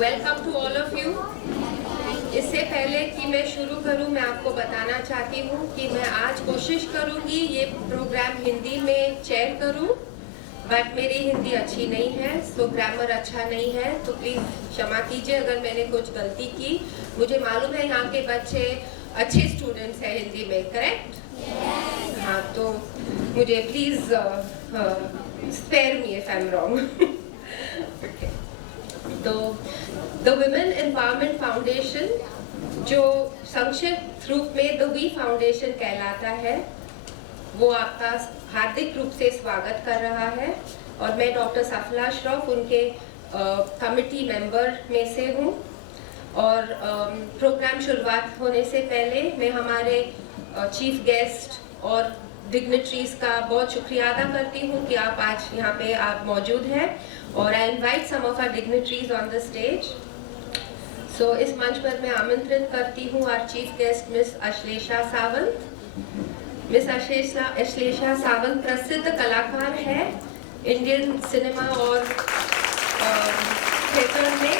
Welcome to all of you. इससे पहले कि मैं शुरू करूं, मैं आपको बताना चाहती हूं कि मैं आज कोशिश करूंगी ये प्रोग्राम हिंदी में चेयर करूं, बट मेरी हिंदी अच्छी नहीं है, सो ग्रामर अच्छा नहीं है, तो प्लीज़ क्षमा कीजिए अगर मैंने कुछ गलती की। मुझे मालूम है यहाँ के बच्चे अच्छे स्टूडेंट्स हैं हिंदी में, करेक्ट? हाँ, तो मुझे please spare me if I am wrong. तो द वुमेन एम्पावरमेंट फाउंडेशन, जो संक्षिप्त रूप में द वी फाउंडेशन कहलाता है, वो आपका हार्दिक रूप से स्वागत कर रहा है। और मैं डॉक्टर सफला श्रॉफ उनके कमिटी मेंबर में से हूँ। और प्रोग्राम शुरुआत होने से पहले मैं हमारे चीफ गेस्ट और डिग्निटरीज का बहुत शुक्रिया अदा करती हूँ कि आप आज यहाँ पे आप मौजूद हैं। और I invite some of our dignitaries on the stage. So इस मंच पर मैं आमंत्रित करती हूँ our chief guest miss Ashlesha Sawant. Miss Ashlesha Sawant प्रसिद्ध कलाकार है इंडियन सिनेमा और थिएटर में,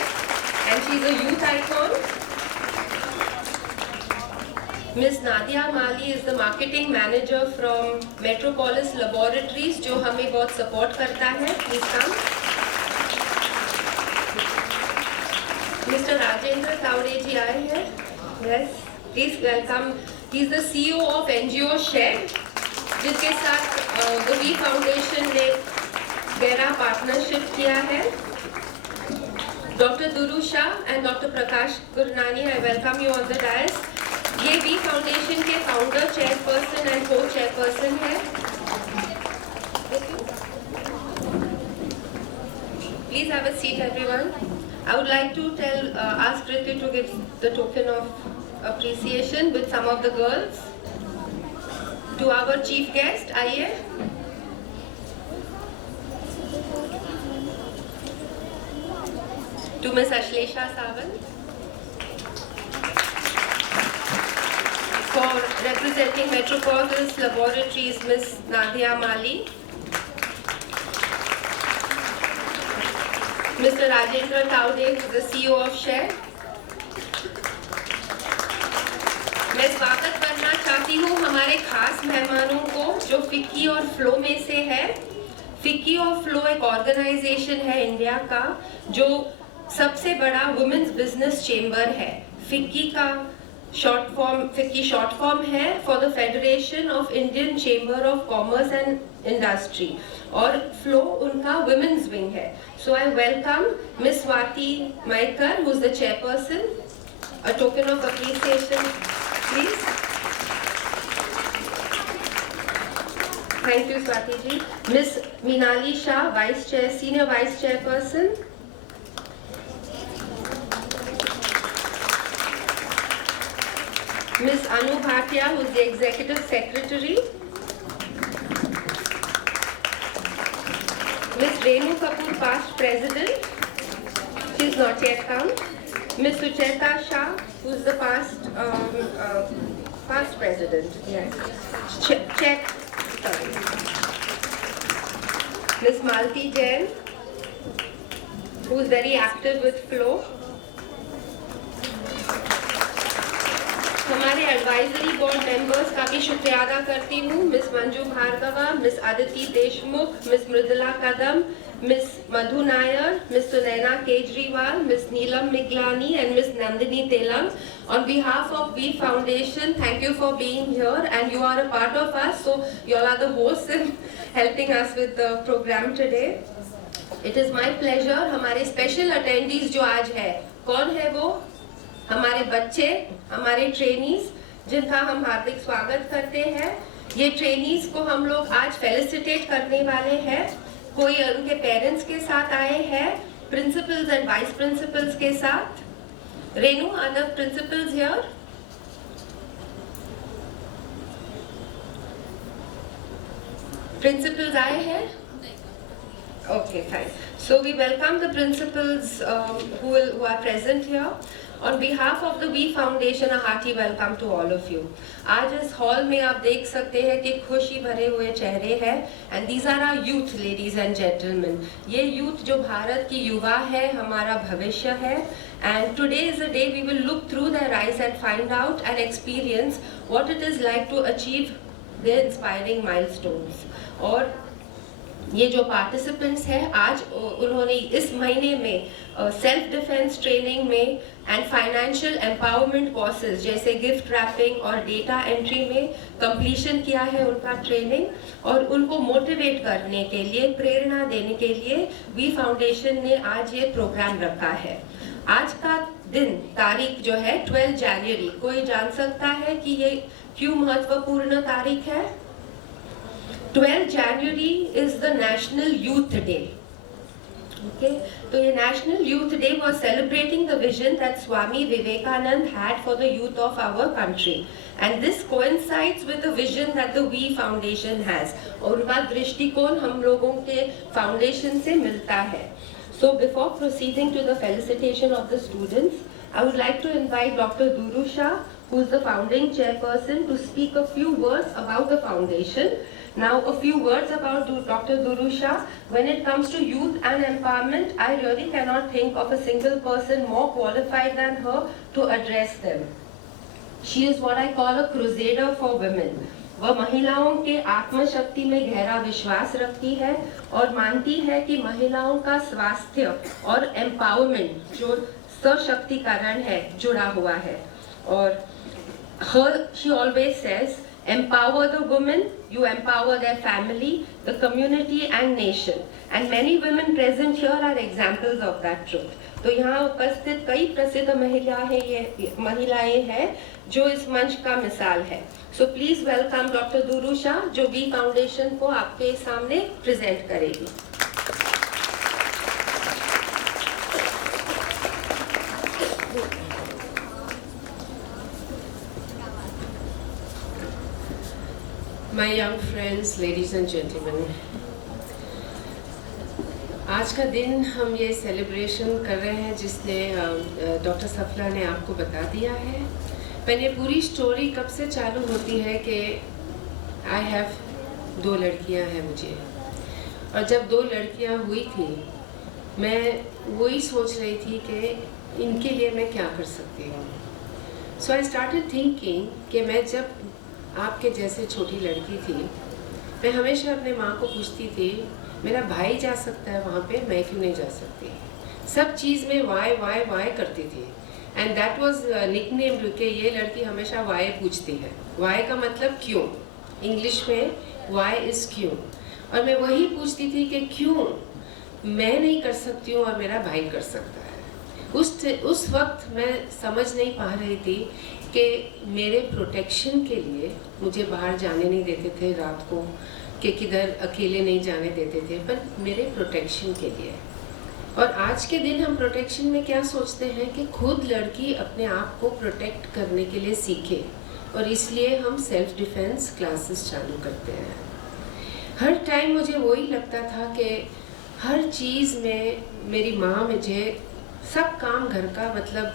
and she is a youth icon. Miss Nadia Mali is the marketing manager from Metropolis Laboratories, जो हमें बहुत सपोर्ट करता है। Please come. Mr. Rajendra Taure जी आए हैं। Yes, please welcome. He is the CEO of NGO Shed, जिसके साथ The We Foundation ने गहरा पार्टनरशिप किया है। Dr. Duru Shah and Dr. Prakash Gurnani, I welcome you on the dais. ये V foundation के founder, chairperson and co chairperson है। Please have a seat everyone. I would like to tell ask Kriti to give the token of appreciation with some of the girls to our chief guest. आइए। To miss Ashlesha Sawant for representing Metropolis Laboratories, Miss Nadia Mali. Mr. Rajendra Taude, the CEO of Share. मैं स्वागत करना चाहती हूँ हमारे खास मेहमानों को जो फिक्की और फ्लो में से है। फिक्की और फ्लो एक ऑर्गेनाइजेशन है इंडिया का जो सबसे बड़ा वुमेन्स बिजनेस चेंबर है। फिक्की का फिक्की शॉर्ट फॉर्म है for the federation of Indian chamber of commerce and industry, और फ्लो उनका वुमेन्स विंग है। So I welcome miss Swati Maikar, who is the chairperson. A token of appreciation please. Thank you Swati ji. Miss Meenali Shah, vice chair, senior vice chairperson. Miss Anu Bhatia, who is the Executive Secretary. Miss Renu Kapoor, past President. She is not yet come. Miss Sucheta Shah, who is the past President. Yes. Check. Sorry. Miss Malti Jain, who is very active with Flow. हमारे advisory board members का भी शुक्रिया अदा करती हूँ। Miss Manju Bhargava, miss Aditi Deshmukh, miss Mridula Kadam, miss Madhu Nair, miss Sunaina Kejriwal, miss Neelam Miglani and miss Nandini Telang. On behalf of We Foundation, thank you for being here, and you are a part of us, so you all are the hosts in helping us with the program today. It is my pleasure. हमारे special attendees जो आज है, कौन है वो? हमारे बच्चे, हमारे ट्रेनीज, जिनका हम हार्दिक स्वागत करते हैं। ये ट्रेनीज को हम लोग आज फेलिसिटेट करने वाले हैं। कोई उनके पेरेंट्स के साथ आए हैं, प्रिंसिपल्स एंड वाइस प्रिंसिपल्स के साथ। Renu, are the principals here? Principals आए हैं? Okay, fine. So we welcome the principals who are present here. On behalf of the We Foundation, a hearty welcome to all of you. आज इस hall में आप देख सकते हैं कि खुशी भरे हुए चेहरे हैं and these are our youth, ladies and gentlemen. ये youth जो भारत की युवा है, हमारा भविष्य है, and today is the day we will look through their eyes and find out and experience what it is like to achieve their inspiring milestones. और ये जो पार्टिसिपेंट्स हैं आज उन्होंने इस महीने में सेल्फ डिफेंस ट्रेनिंग में एंड फाइनेंशियल एम्पावरमेंट कोर्सेज जैसे गिफ्ट रैपिंग और डेटा एंट्री में कंप्लीशन किया है उनका ट्रेनिंग और उनको मोटिवेट करने के लिए प्रेरणा देने के लिए वी फाउंडेशन ने आज ये प्रोग्राम रखा है। आज का दिन तारीख जो है 12 जनवरी, कोई जान सकता है कि ये क्यों महत्वपूर्ण तारीख है? 12 January is the National Youth Day. Okay, so the National Youth Day was celebrating the vision that Swami Vivekananda had for the youth of our country, and this coincides with the vision that the We Foundation has. और उनका दृष्टिकोण हम लोगों के foundation से मिलता है। So before proceeding to the felicitation of the students, I would like to invite Dr. Duru Shah, who is the founding chairperson, to speak a few words about the foundation. Now, a few words about Dr. Duru Shah. When it comes to youth and empowerment, I really cannot think of a single person more qualified than her to address them. She is what I call a crusader for women. वह महिलाओं के आत्मशक्ति में गहरा विश्वास रखती है और मानती है कि महिलाओं का स्वास्थ्य और एम्पावरमेंट जो सशक्तिकरण है जुड़ा हुआ है। और she always says, empower the women, you empower their family, the community and nation. And many women present here are examples of that truth. तो यहाँ उपस्थित कई प्रसिद्ध महिलाएं हैं जो इस मंच का मिसाल है। So please welcome Dr. Duru Shah जो We Foundation को आपके सामने प्रेजेंट करेगी। My young friends, ladies and gentlemen, आज का दिन हम ये सेलिब्रेशन कर रहे हैं जिसने डॉक्टर सफला ने आपको बता दिया है। मैंने पूरी स्टोरी कब से चालू होती है कि आई हैव 2 लड़कियां हैं मुझे, और जब 2 लड़कियां हुई थी मैं वही सोच रही थी कि इनके लिए मैं क्या कर सकती हूँ। सो आई स्टार्टेड थिंकिंग कि मैं जब आपके जैसे छोटी लड़की थी, मैं हमेशा अपने माँ को पूछती थी मेरा भाई जा सकता है वहाँ पे, मैं क्यों नहीं जा सकती। सब चीज़ में वाई वाई वाई करती थी एंड दैट वाज निकनेम्ड कि ये लड़की हमेशा वाई पूछती है। वाई का मतलब क्यों, इंग्लिश में वाई इज़ क्यों। और मैं वही पूछती थी कि क्यों मैं नहीं कर सकती हूँ और मेरा भाई कर सकता है। उस वक्त मैं समझ नहीं पा रही थी कि मेरे प्रोटेक्शन के लिए मुझे बाहर जाने नहीं देते थे रात को, कि किधर अकेले नहीं जाने देते थे, पर मेरे प्रोटेक्शन के लिए। और आज के दिन हम प्रोटेक्शन में क्या सोचते हैं कि खुद लड़की अपने आप को प्रोटेक्ट करने के लिए सीखे, और इसलिए हम सेल्फ डिफेंस क्लासेस चालू करते हैं। हर टाइम मुझे वही लगता था कि हर चीज़ में मेरी माँ मुझे सब काम घर का, मतलब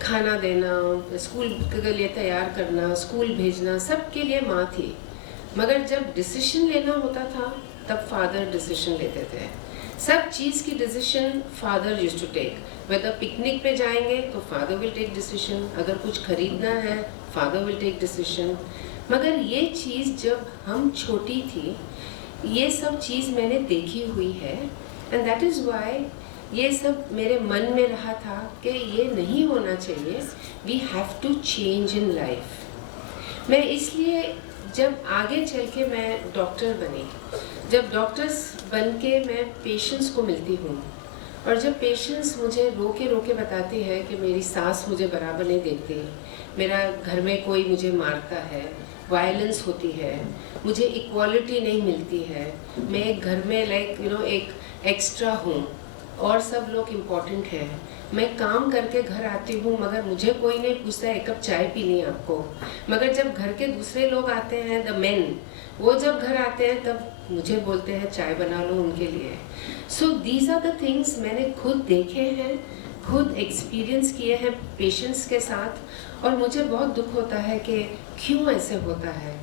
खाना देना, स्कूल के लिए तैयार करना, स्कूल भेजना, सब के लिए माँ थी। मगर जब डिसीजन लेना होता था तब फादर डिसीजन लेते थे। सब चीज़ की decision father used to take. Whether picnic पे जाएंगे तो फादर विल टेक डिसीजन, अगर कुछ खरीदना है फादर विल टेक डिसीजन। मगर ये चीज़ जब हम छोटी थी, ये सब चीज़ मैंने देखी हुई है एंड दैट इज़ वाई ये सब मेरे मन में रहा था कि ये नहीं होना चाहिए। We have to change in life. मैं इसलिए जब आगे चल के मैं डॉक्टर बनी, जब डॉक्टर्स बन के मैं पेशेंट्स को मिलती हूँ, और जब पेशेंट्स मुझे रोके बताते हैं कि मेरी सास मुझे बराबर नहीं देखती, मेरा घर में कोई मुझे मारता है, वायलेंस होती है, मुझे इक्वालिटी नहीं मिलती है, मैं एक घर में एक एक्स्ट्रा हूँ और सब लोग इम्पोर्टेंट हैं, मैं काम करके घर आती हूँ मगर मुझे कोई नहीं पूछता एक कप चाय पीनी है आपको। मगर जब घर के दूसरे लोग आते हैं, द मेन, वो जब घर आते हैं तब मुझे बोलते हैं चाय बना लो उनके लिए। So these are the things मैंने खुद देखे हैं, खुद एक्सपीरियंस किए हैं पेशेंट्स के साथ, और मुझे बहुत दुख होता है कि क्यों ऐसे होता है,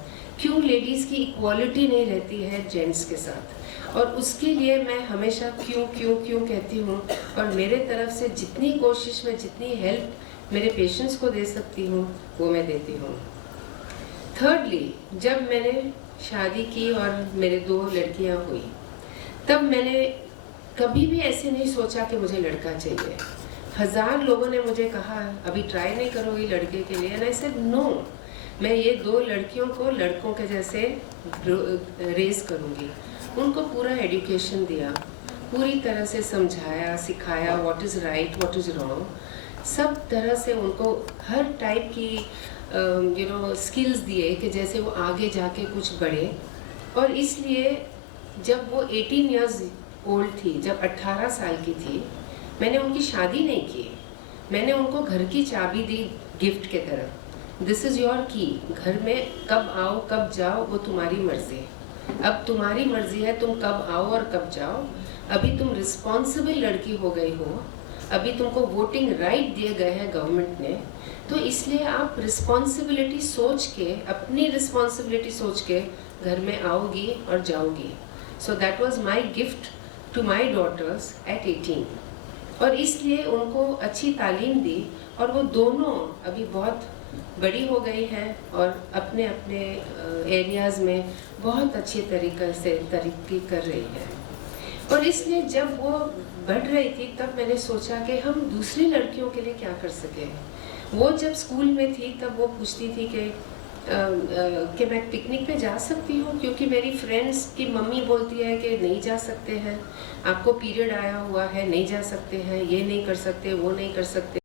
क्यों लेडीज़ की इक्वालिटी नहीं रहती है जेंट्स के साथ। और उसके लिए मैं हमेशा क्यों क्यों क्यों कहती हूँ, और मेरे तरफ से जितनी कोशिश में जितनी हेल्प मेरे पेशेंट्स को दे सकती हूँ वो मैं देती हूँ। थर्डली, जब मैंने शादी की और मेरे 2 लड़कियाँ हुई, तब मैंने कभी भी ऐसे नहीं सोचा कि मुझे लड़का चाहिए। 1000 लोगों ने मुझे कहा अभी ट्राई नहीं करोगी लड़के के लिए, एंड आई सेड नो, मैं ये 2 लड़कियों को लड़कों के जैसे रेज करूँगी। उनको पूरा एजुकेशन दिया, पूरी तरह से समझाया सिखाया what is right what is wrong, सब तरह से उनको हर टाइप की स्किल्स दिए कि जैसे वो आगे जाके कुछ बढ़े। और इसलिए जब वो 18 इयर्स ओल्ड थी, जब 18 साल की थी, मैंने उनकी शादी नहीं की, मैंने उनको घर की चाबी दी गिफ्ट के तरह। दिस इज़ योर की, घर में कब आओ कब जाओ वो तुम्हारी मर्जी, अब तुम्हारी मर्जी है तुम कब आओ और कब जाओ। अभी तुम रिस्पॉन्सिबल लड़की हो गई हो, अभी तुमको वोटिंग राइट दिए गए हैं गवर्नमेंट ने, तो इसलिए आप रिस्पॉन्सिबिलिटी सोच के, अपनी रिस्पॉन्सिबिलिटी सोच के घर में आओगी और जाओगी। So that was my gift to my daughters at 18। और इसलिए उनको अच्छी तालीम दी, और वो दोनों अभी बहुत बड़ी हो गई हैं और अपने अपने एरियाज़ में बहुत अच्छे तरीके से तरक्की कर रही हैं। और इसलिए जब वो बढ़ रही थी तब मैंने सोचा कि हम दूसरी लड़कियों के लिए क्या कर सकें। वो जब स्कूल में थी तब वो पूछती थी कि मैं पिकनिक पे जा सकती हूँ, क्योंकि मेरी फ्रेंड्स की मम्मी बोलती है कि नहीं जा सकते हैं, आपको पीरियड आया हुआ है नहीं जा सकते हैं, ये नहीं कर सकते वो नहीं कर सकते।